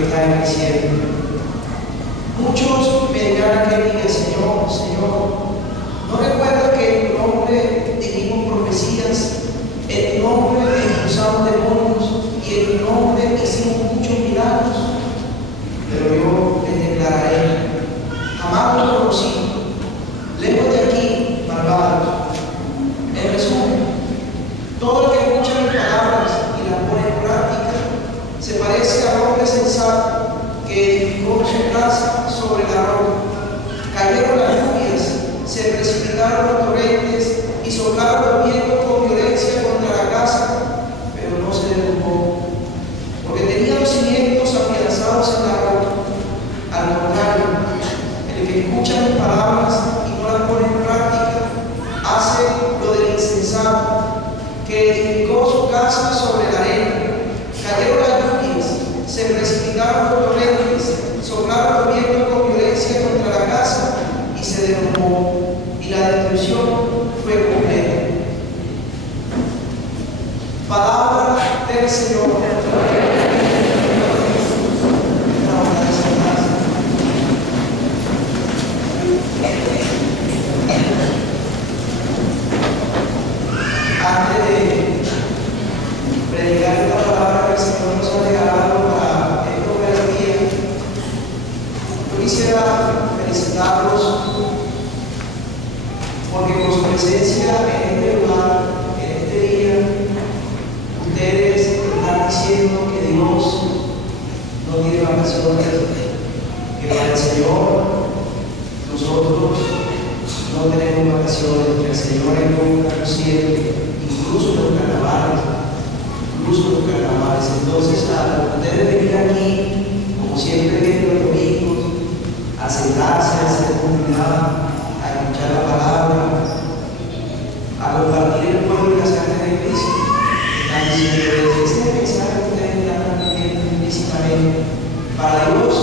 que está en el cielo. Muchos me dirán aquel día: Señor, Señor, ¿no recuerdas que en tu nombre dijimos profecías, en tu nombre expulsamos demonios y en tu nombre hicimos muchos milagros? Pero yo les declararé: jamás los conocí, lejos de aquí, malvados. En resumen, todo el que escucha mis palabras y las pone en práctica se parece al hombre sensato que edificó su casa sobre la roca. Cayeron las lluvias, se precipitaron los torrentes y soplaron los vientos con violencia contra la casa, pero no se derrumbó, porque tenía los cimientos afianzados en la roca. Al contrario, el que escucha mis palabras y no las pone en práctica hace lo del insensato, que edificó su casa sobre la arena. Cayeron las lluvias, se precipitaron los torrentes, soplaron los vientos con violencia contra la casa y se derrumbó, y la destrucción fue completa. Palabra del Señor. Antes de predicar esta palabra que el Señor nos ha regalado para estos días, yo quisiera felicitarlos porque con su presencia en este lugar, en este día, ustedes están diciendo que Dios no tiene vacaciones, que para el Señor nosotros no tenemos vacaciones, que el Señor es muy consciente, incluso los carnavales. Entonces, a ustedes venir aquí, como siempre vienen los domingos, a sentarse, a hacer comunidad, a escuchar la palabra, a compartir el pueblo y la sangre de Cristo, están diciendo que ese mensaje que ustedes están transmitiendo implícitamente para Dios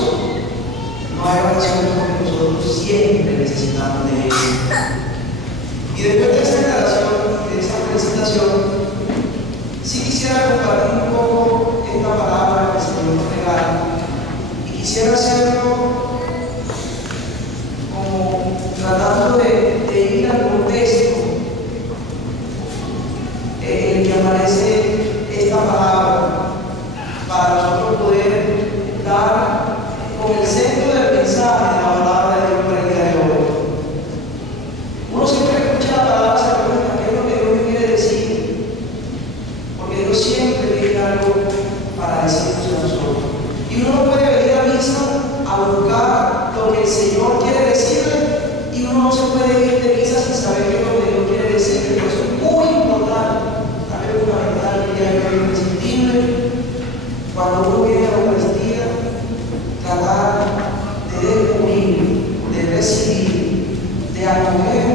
no hay vacaciones, porque nosotros siempre necesitamos de Él. Y después de esa declaración, de esa presentación, sí quisiera compartir un poco esta palabra que el Señor nos regala, y quisiera hacerlo como tratando de ir al contexto en el que aparece esta palabra, para nosotros poder dar con el centro del mensaje de la palabra de Dios para el día de hoy. Uno siempre escucha la palabra, se pregunta qué es lo que Dios me quiere decir, porque Dios siempre tiene algo para decirnos a nosotros. Y uno no puede venir a misa a buscar lo que el Señor quiere decirle, y uno no se puede ir de misa sin saber qué es lo que Dios quiere decirle. Por eso es muy importante, también fundamental, que haya algo imprescindible cuando uno viene a la Eucaristía, tratar de descubrir, de recibir, de acoger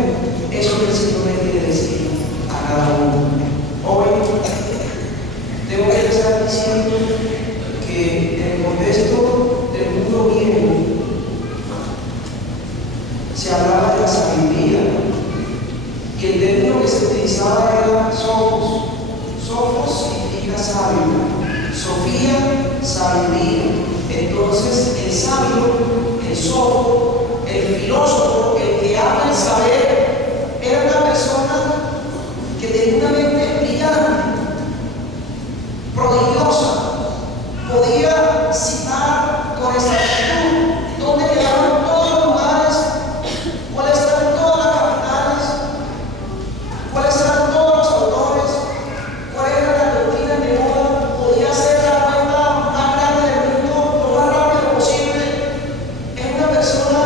eso que el Señor le quiere decir a cada uno. Hoy tengo que empezar diciendo que en el contexto del mundo viejo se hablaba de la sabiduría, y el término que se utilizaba era sofos. Sofos significa sabio, Sofía, sabiduría. Entonces el sabio, el sofo, el filósofo, el que ama el saber, era una persona que tenía una mente brillante, prodigiosa, podía citar con exactitud dónde quedaban todos los lugares, cuáles eran todas las capitales, cuáles eran todos los autores, cuáles eran las doctrinas de moda, podía hacer la cuenta más grande del mundo lo más rápido posible. Es una persona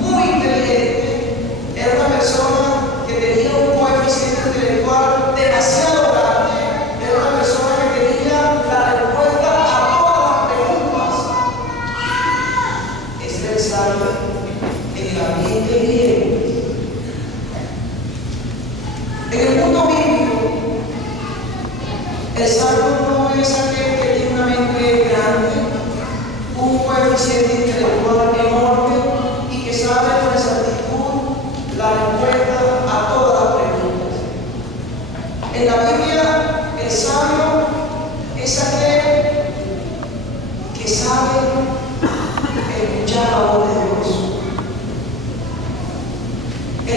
muy inteligente, era una persona que tenía un coeficiente intelectual demasiado grande, era una persona que tenía la respuesta a todas las preguntas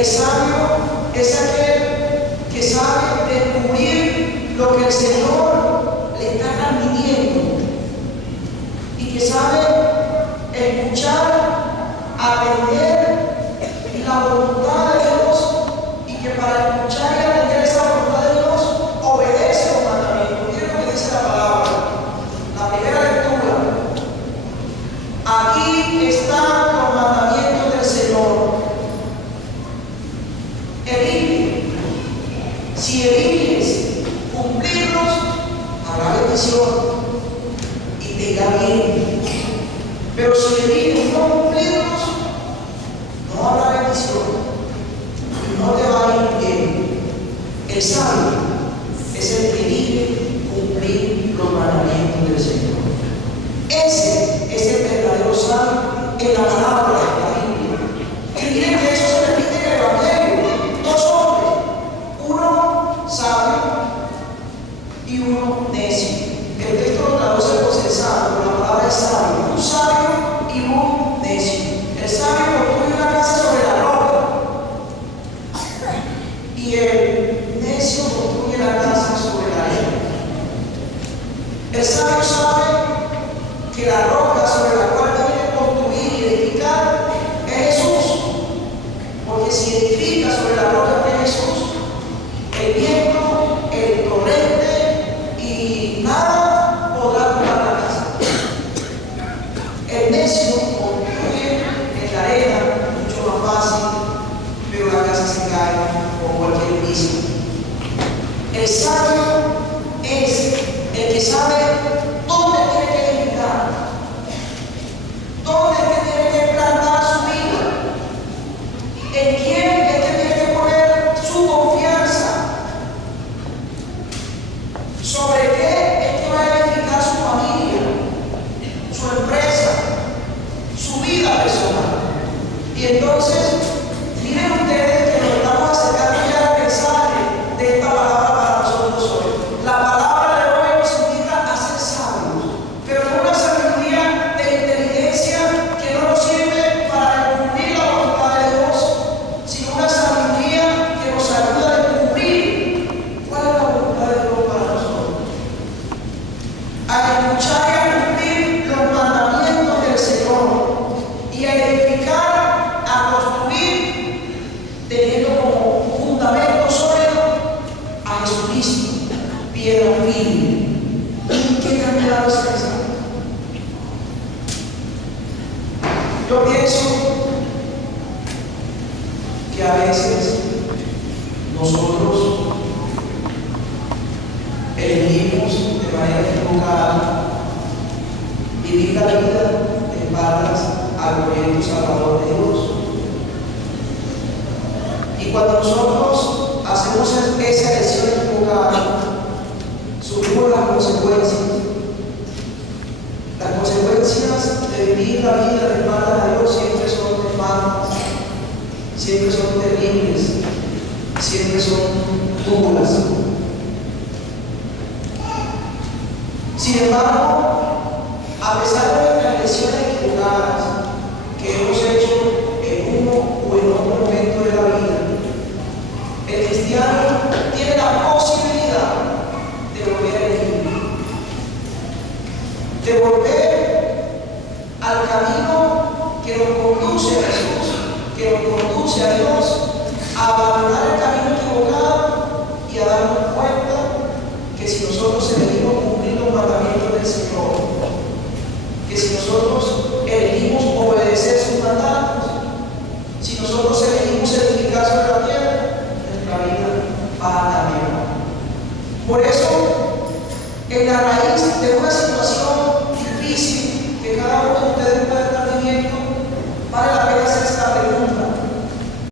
sabio es aquel que sabe descubrir lo que el Señor le está transmitiendo y que sabe escuchar, atender la voluntad de Dios, y que para escuchar y atender esa voluntad de Dios obedece los mandamientos. Miren lo que dice la palabra, la primera lectura. Aquí están los mandamientos del Señor. Elige. Si eliges cumplirlos, habrá bendición y te irá bien. Pero si eliges no cumplirlos, no habrá bendición y no te va a ir bien. El sabio es el que elige cumplir los mandamientos del Señor. Ese es el verdadero sabio en la palabra de la Biblia. Y miren que eso se repite en el Evangelio. Dos hombres, uno sabio y uno necio. El texto lo traduce por sensato, pero la palabra es sabio. Un sabio y un necio. El sabio construye una casa sobre la roca y el necio construye la casa sobre la arena. El sabio sabe que la roca sobre la cual debe construir y edificar es Jesús, porque si edifica sobre la roca que es Jesús, el viento, el torrente y nada podrá tumbar la casa. El necio construye en la arena, mucho más fácil, pero la casa se cae con cualquier piso. El sabio es el que sabe dónde tiene que edificar, dónde es que tiene que plantar su vida, en quién es que tiene que poner su confianza, sobre qué es que va a edificar su familia, su empresa, su vida personal. Y entonces, miren ustedes que nos estamos acercando ya al mensaje de esta palabra para nosotros hoy. La palabra de hoy nos invita a ser sabios, pero no una sabiduría de inteligencia que no nos sirve para descubrir la voluntad de Dios, sino una sabiduría que nos ayuda a descubrir cuál es la voluntad de Dios para nosotros. A escuchar y a cumplir los mandamientos del Señor y a edificar, a construir, teniendo como fundamento sólido a Jesucristo, piedra firme. ¿Qué tan claro es eso? Yo pienso que a veces nosotros elegimos de manera equivocada vivir la vida de espaldas al proyecto salvador de Dios. Y cuando nosotros hacemos esa elección equivocada, sufrimos las consecuencias. Las consecuencias de vivir la vida de espaldas a Dios siempre son nefastas, siempre son terribles, siempre son duras. Sin embargo, a pesar de nuestras elecciones equivocadas que hemos hecho en uno o en otro momento de la vida, el cristiano tiene la posibilidad de volver a elegir, de volver al camino que nos conduce a Jesús, que nos conduce a Dios, a abandonar el camino